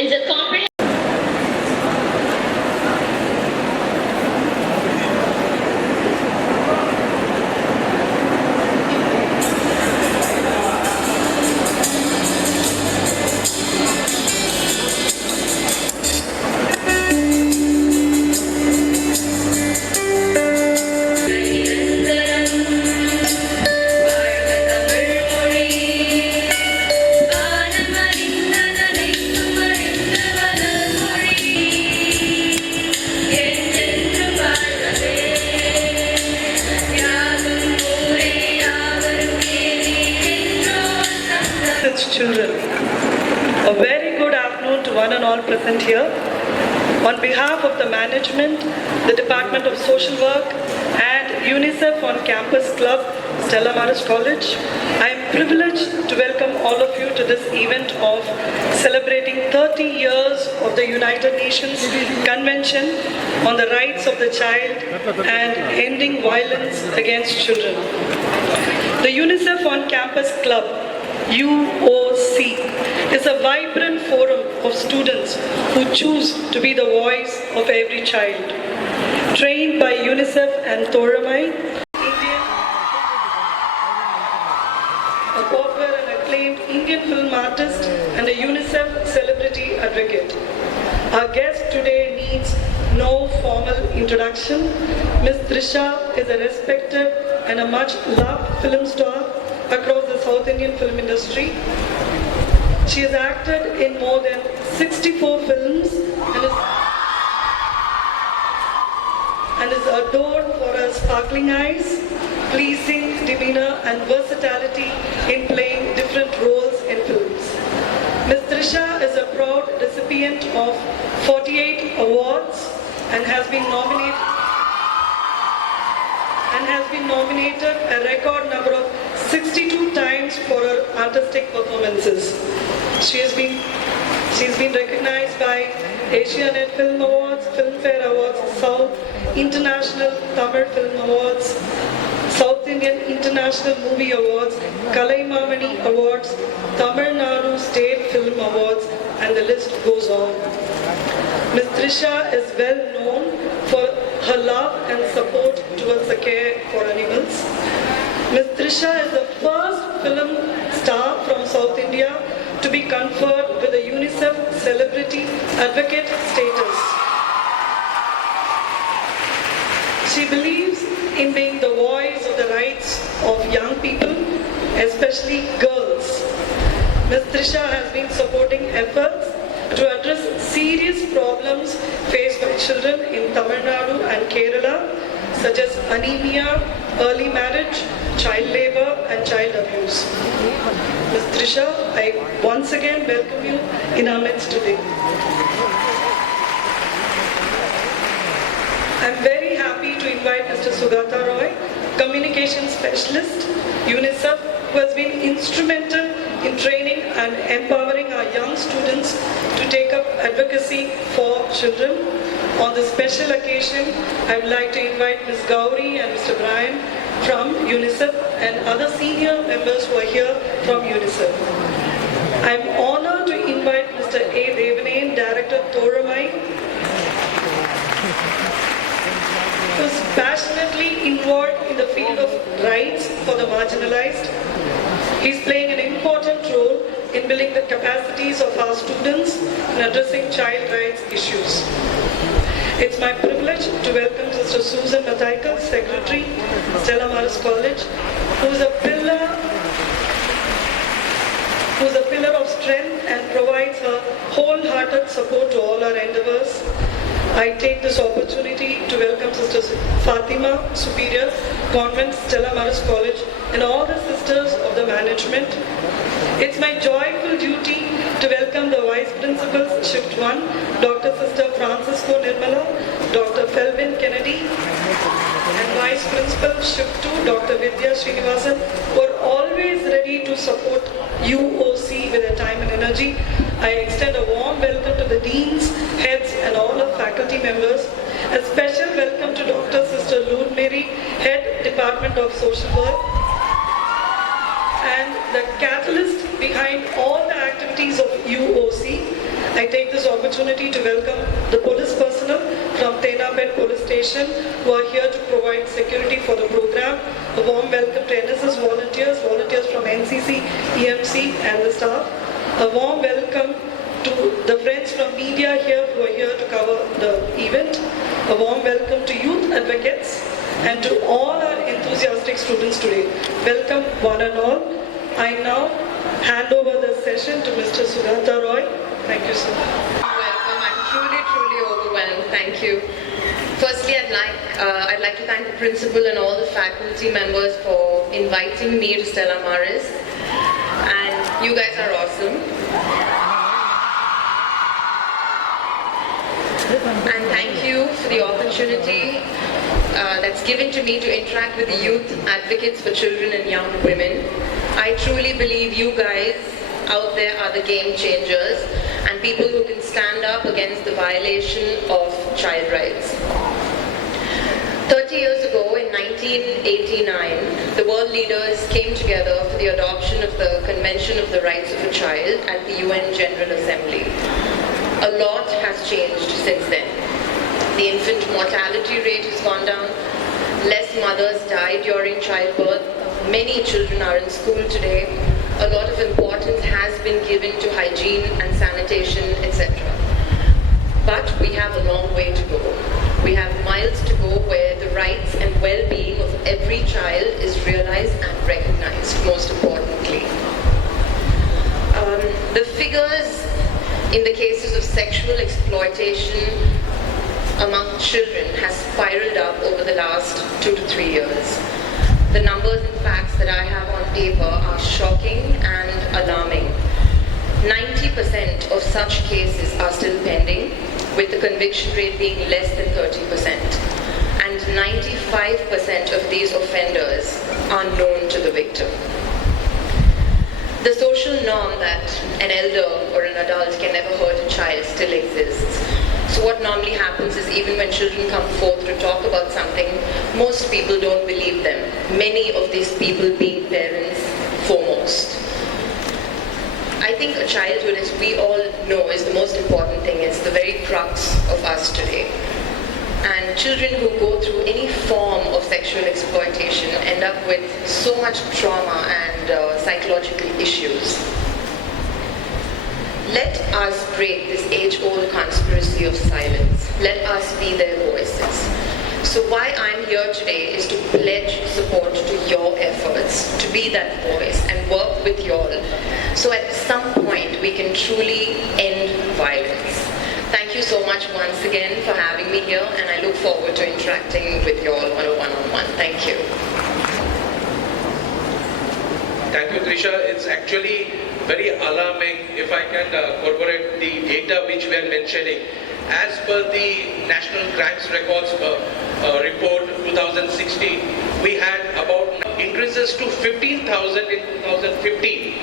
is a comprehensive children. A very good afternoon to one and all present here. On behalf of the management, the Department of Social Work and UNICEF on Campus Club, Stella Maris College, I am privileged to welcome all of you to this event of celebrating 30 years of the United Nations Convention on the Rights of the Child and Ending Violence Against Children. The UNICEF on Campus Club, UOC, is a vibrant forum of students who choose to be the voice of every child. Trained by UNICEF and Thoramai, a popular and acclaimed Indian film artist and a UNICEF celebrity advocate. Our guest today needs no formal introduction. Ms. Trisha is a respected and a much loved film star across the South Indian film industry. She has acted in more than 64 films and is adored for her sparkling eyes, pleasing demeanor and versatility in playing different roles in films. Ms. Trisha is a proud recipient of 48 awards and has been nominated a record number of 62 times for her artistic performances. She's been recognized by Asianet Film Awards, Filmfare Awards, South International Tamil Film Awards, South Indian International Movie Awards, Kalaimamani Awards, Tamil Nadu State Film Awards, and the list goes on. Ms. Trisha is well known for her love and support towards the care for animals. Ms. Trisha is the first film star from South India to be conferred with a UNICEF Celebrity Advocate status. She believes in being the voice of the rights of young people, especially girls. Ms. Trisha has been supporting efforts to address serious problems faced by children in Tamil Nadu and Kerala, such as anemia, early marriage, child labor, and child abuse. Ms. Trisha, I once again welcome you in our midst today. I am very happy to invite Mr. Sugata Roy, Communication Specialist, UNICEF, who has been instrumental in training and empowering our young students to take up advocacy for children. On this special occasion, I would like to invite Ms. Gauri and Mr. Brian from UNICEF and other senior members who are here from UNICEF. I am honored to invite Mr. A. Devanan, Director Thoramai, who is passionately involved in the field of rights for the marginalized. He is playing an important role in building the capacities of our students in addressing child rights issues. It's my privilege to welcome Sister Susan Mataika, Secretary, Stella Maris College, who is a pillar of strength and provides her wholehearted support to all our endeavors. I take this opportunity to welcome Sister Fatima, Superior, Convent, Stella Maris College, and all the sisters of the management. It's my joyful duty to welcome the Vice Principals, Shift 1, Dr. Sister Francisco Nirmala, Dr. Felvin Kennedy, and Vice Principal, Shift 2, Dr. Vidya Srinivasan, who are always ready to support UOC with their time and energy. I extend a warm welcome to the deans, heads, and all our faculty members. A special welcome to Dr. Sister Loon Mary, Head, Department of Social Work, and the catalyst behind all the activities of UOC. I take this opportunity to welcome the police personnel from Tenapet Police Station who are here to provide security for the program. A warm welcome to NSS volunteers, volunteers from NCC, EMC and the staff. A warm welcome to the friends from media here who are here to cover the event. A warm welcome to youth advocates and to all our enthusiastic students today. Welcome one and all. I now hand over the session to Mr. Sugata Roy. Thank you, sir. Welcome. I'm truly overwhelmed. Thank you. Firstly, I'd like to thank the principal and all the faculty members for inviting me to Stella Maris. And you guys are awesome. And thank you for the opportunity that's given to me to interact with the youth advocates for children and young women. I truly believe you guys out there are the game changers and people who can stand up against the violation of child rights. 30 years ago, in 1989, the world leaders came together for the adoption of the Convention of the Rights of a Child at the UN General Assembly. A lot has changed since then. The infant mortality rate has gone down, less mothers die during childbirth, many children are in school today, a lot of importance has been given to hygiene and sanitation, etc. But we have a long way to go. We have miles to go where the rights and well-being of every child is realized and recognized, most importantly. The figures in the cases of sexual exploitation among children has spiraled up over the last 2 to 3 years. The numbers and facts that I have on paper are shocking and alarming. 90% of such cases are still pending, with the conviction rate being less than 30%. And 95% of these offenders are known to the victim. The social norm that an elder or an adult can never hurt a child still exists. So what normally happens is even when children come forth to talk about something, most people don't believe them. Many of these people being parents foremost. I think a childhood, as we all know, is the most important thing. It's the very crux of us today. And children who go through any form of sexual exploitation end up with so much trauma and psychological issues. Let us break this age-old conspiracy of silence. Let us be their voices. So why I'm here today is to pledge support to your efforts, to be that voice and work with you all. So at some point we can truly end violence. Thank you so much once again for having me here, and I look forward to interacting with you all on a one-on-one. Thank you. Thank you, Trisha. It's actually very alarming if I can corroborate the data which we are mentioning. As per the National Crimes Records report 2016, we had about increases to 15,000 in 2015.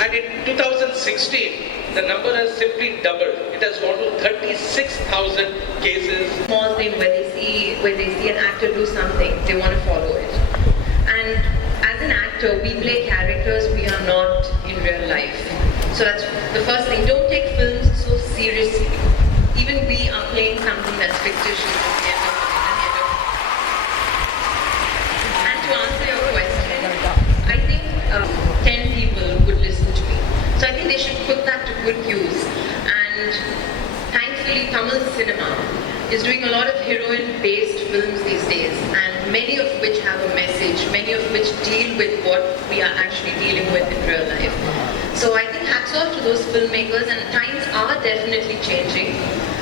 And in 2016, the number has simply doubled. It has gone to 36,000 cases. Small thing where they see an actor do something, they want to follow it. And as an actor, we play characters we are not in real life. So that's the first thing. Don't take films so seriously. Even we are playing something that's fictitious at the end of it. And to answer your question, I think 10 people would listen to me. So I think they should put that to good use. And thankfully, Tamil cinema is doing a lot of heroine-based films these days, and many of which have a message, many of which deal with what we are actually dealing with in real life. So I think hats off to those filmmakers, and times are definitely changing.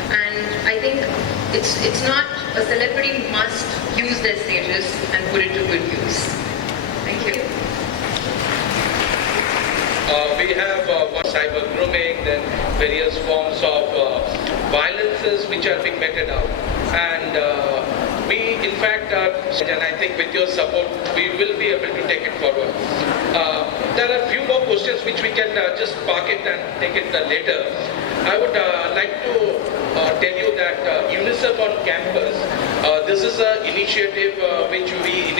And I think it's not a celebrity must use their status and put it to good use. Thank you. We have cyber grooming, then various forms of violences which are being meted out. And we, in fact, and I think with your support, we will be able to take it forward. There are a few more questions which we can just park it and take it later. I would like to tell you that UNICEF on campus, this is an initiative which we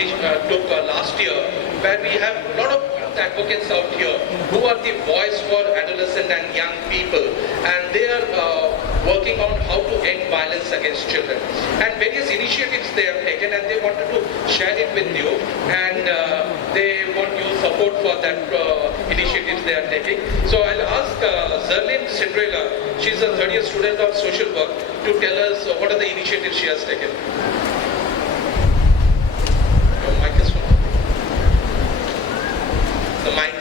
took last year, where we have a lot of of advocates out here who are the voice for adolescent and young people, and they are working on how to end violence against children. And various initiatives they have taken, and they wanted to share it with you, and they want your support for that initiatives they are taking. So I'll ask Zerlyn Cinderella, she's a third year student of social work, to tell us what are the initiatives she has taken. Your mic is on. The mic.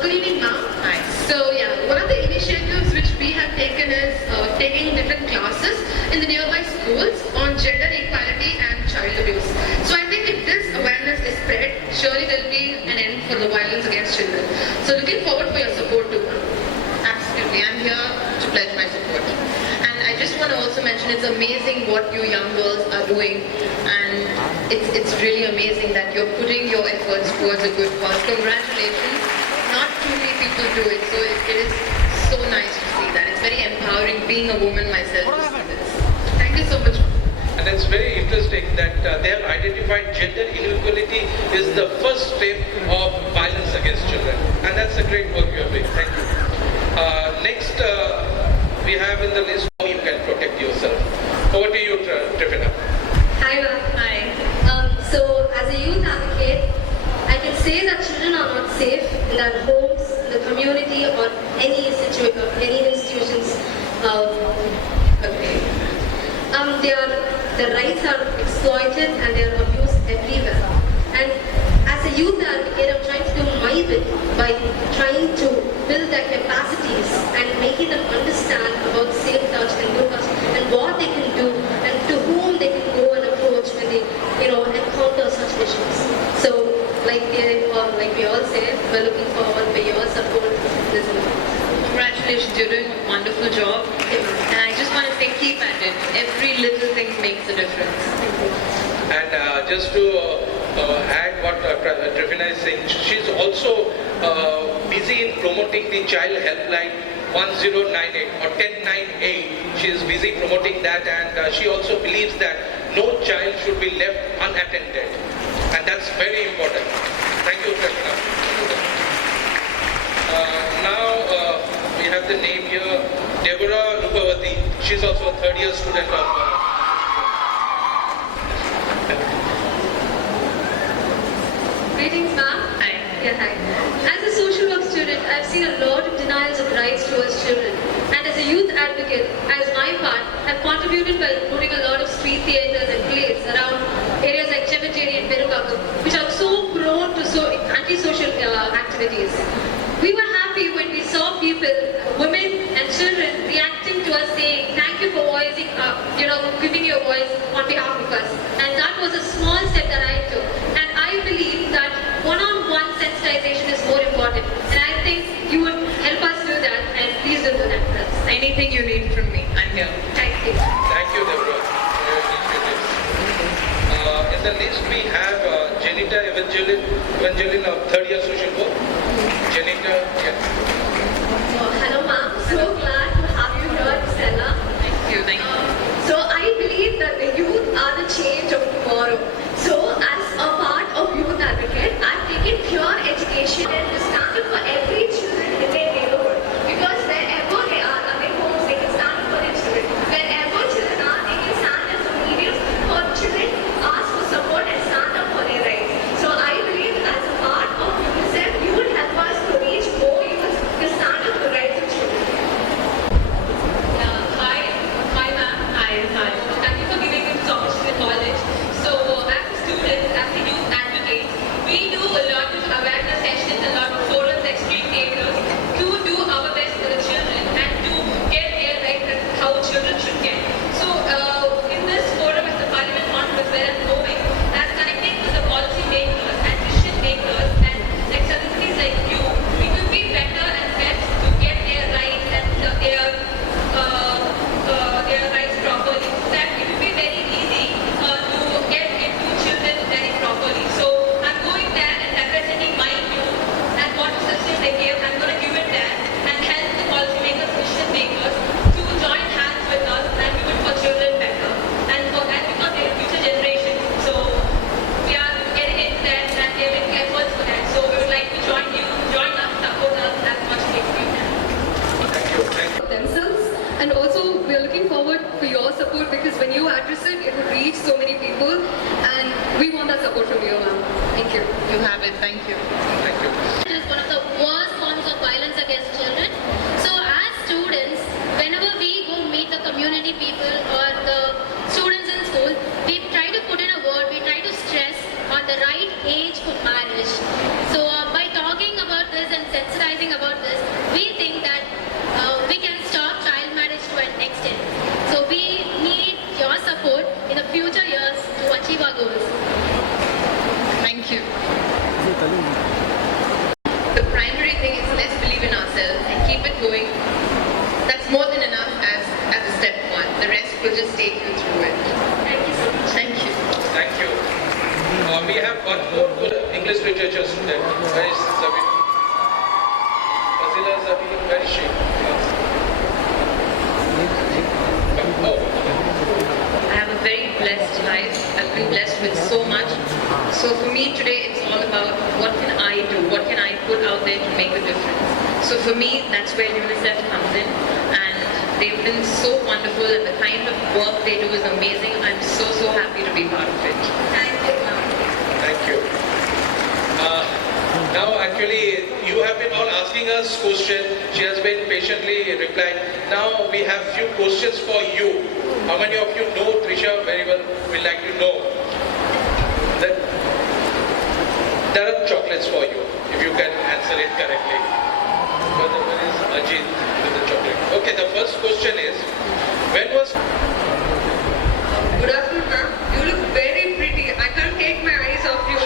Good evening, ma'am. Hi. So yeah, one of the initiatives which we have taken is taking different classes in the nearby schools on gender equality and child abuse. So I think if this awareness is spread, surely there will be an end for the violence against children. So looking forward for your support too, ma'am. Absolutely, I'm here to pledge my support. And I just want to also mention it's amazing what you young girls are doing, and it's really amazing that you're putting your efforts towards a good cause. Congratulations. Not too many people do it, so it is so nice to see that. It's very empowering being a woman myself to see this. Thank you so much. And it's very interesting that they have identified gender inequality is the first step of violence against children. And that's a great work you are doing. Thank you. Next, we have in the list how you can protect yourself. Over to you, Trisha. Hi, ma'am. Hi. So, as a youth advocate, I can say that children are not safe in their homes, in the community, or any institutions. Their rights are exploited and they are abused everywhere. And as a youth advocate, I'm trying to do my bit by trying to build their capacities and making them understand about safe touch and good touch and what they can do and to whom they can go and approach when they, encounter such issues. So, like we all say, we're looking forward for your support in this movement. Congratulations, you're doing a wonderful job. And I just want to say keep at it. Every little thing makes a difference. And just to add what Trifina is saying, she's also busy in promoting the child helpline 1098 or 1098. She is busy promoting that, and she also believes that no child should be left unattended. And that's very important. Thank you, Trifina. Now we have the name here, Deborah Rupavati. She's also a third year student of Greetings, ma'am. Hi. Yeah, hi. As a social work student, I've seen a lot of denials of rights towards children. And as a youth advocate, as my part, I've contributed by putting a lot of street theatres and plays around areas like Chemateri and Perupakam, which are so prone to antisocial activities. We were happy when we saw people, women and children reacting to us saying, thank you for voicing up, giving your voice on behalf of us. And that was a small step that I took. And I believe that one-on-one sensitization is more important. And I think you would help us do that, and please do that for us. Anything you need from me, I'm here. Thank you. Thank you, Deborah, for your initiatives. In the list we have Janita Evangeline of third year social work. Janita, yeah. Hello, ma'am. So glad to have you here, Stella. Thank you. So I believe that the youth are the change of tomorrow. So as a part of Youth Advocate, I've taken pure education and to stand up for every children in their neighborhood. Because wherever they are, their homes, they can stand up for their children. Wherever children are, they can stand as a medium for children, ask for support and stand up for their rights. So I believe as a part of UNICEF, you would help us you address it, it would reach so many people, and we want that support from you, ma'am. Thank you. You have it. Thank you. Thank you. It is one of the worst forms of violence against children. So as students, whenever we go meet the community people or the students in school, we try to put in a word, we try to stress on the right age for marriage. So by talking about this and sensitizing about this, we think that we can stop child marriage to an extent. So we need your support in the future years to achieve our goals. Thank you. The primary thing is let's believe in ourselves and keep it going. That's more than enough as a step one. The rest will just take you through it. Thank you so much. Thank you. Thank you. We have one more good English literature student. Where is Zabin? Fazila Zabin, where is she? Oh. I have a very blessed life. I've been blessed with so much. So for me today, it's all about what can I do? What can I put out there to make a difference? So for me, that's where UNICEF comes in. And they've been so wonderful and the kind of work they do is amazing. I'm so, so happy to be part of it. Thank you, ma'am. Thank you. Now actually you have been all asking us questions. She has been patiently replying. Now we have few questions for you. How many of you know Trisha very well? We'd like to know. That there are chocolates for you if you can answer it correctly. Where is Ajit with the chocolate? Okay, the first question is, when was Good afternoon, ma'am. You look very pretty. I can't take my eyes off you.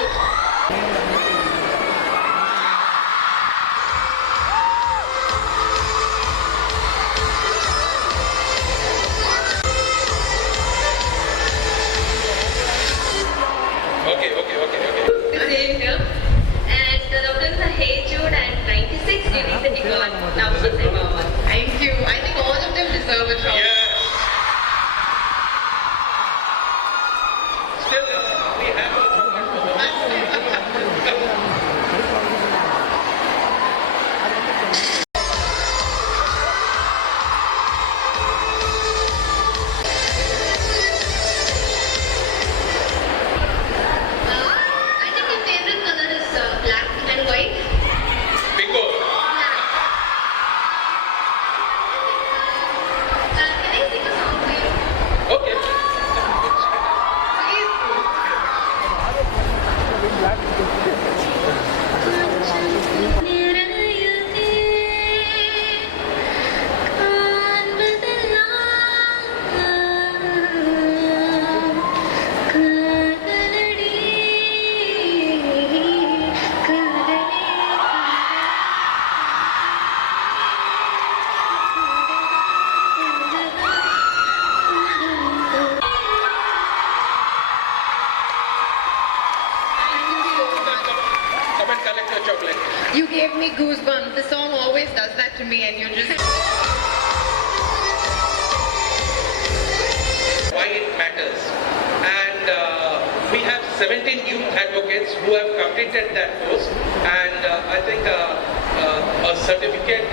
Okay. Same here. And the doctors are Hey Jude and 96. We recently got now for Award. Thank you. I think all of them deserve a chocolate. Yes. Still, we have a chocolate for them. I think my favorite color is black and white. Bingo. Can I sing a song for you? Okay. Come and collect your chocolate. You gave me goosebumps. The song always does that to me and you just... Why it matters. And we have 17 youth advocates who have completed that course, and I think a certificate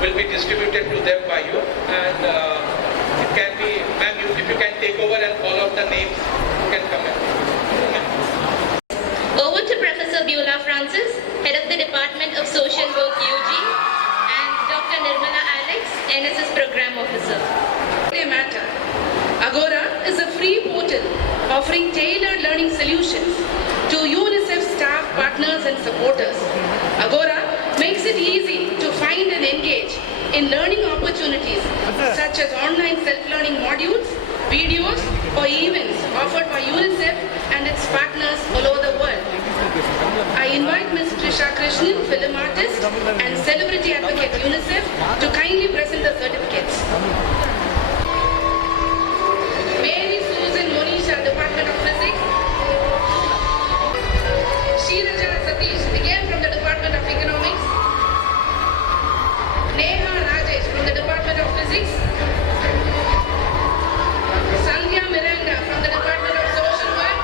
will be distributed to them by you, and it can be, ma'am, if you can take over and call out the names, you can come in. Over to Professor Beulah Francis, Head of the Department of Social Work UG, and Dr. Nirmala Alex, NSS Program Officer. Matter. Agora is a free portal offering tailored learning solutions to UNICEF staff, partners and supporters. Agora makes it easy to find and engage in learning opportunities such as online self-learning modules, videos or events offered by UNICEF and its partners all over the world. I invite Ms. Trisha Krishnan, film artist and celebrity advocate UNICEF to kindly present the certificates. Mary Susan Monisha, Department of Physics. Shiraja Satish, again from the Department of Economics. Neha Rajesh from the Department of Physics. Sandhya Miranda from the Department of Social Work.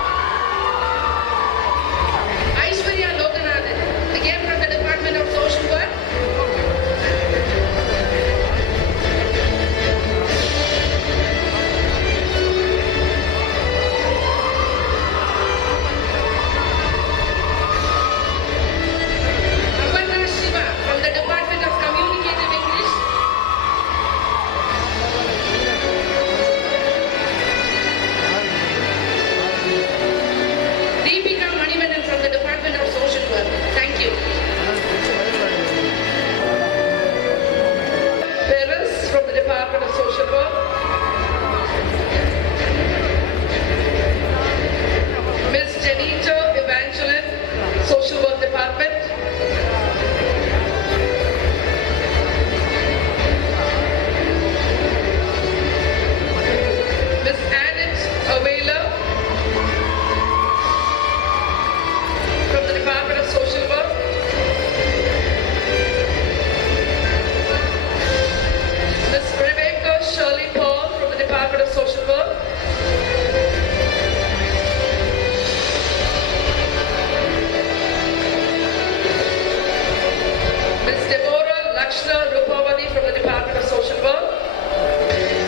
Aishwarya Loganathan, again from the Department of Social Work. Rachna Rupavati from the Department of Social Work.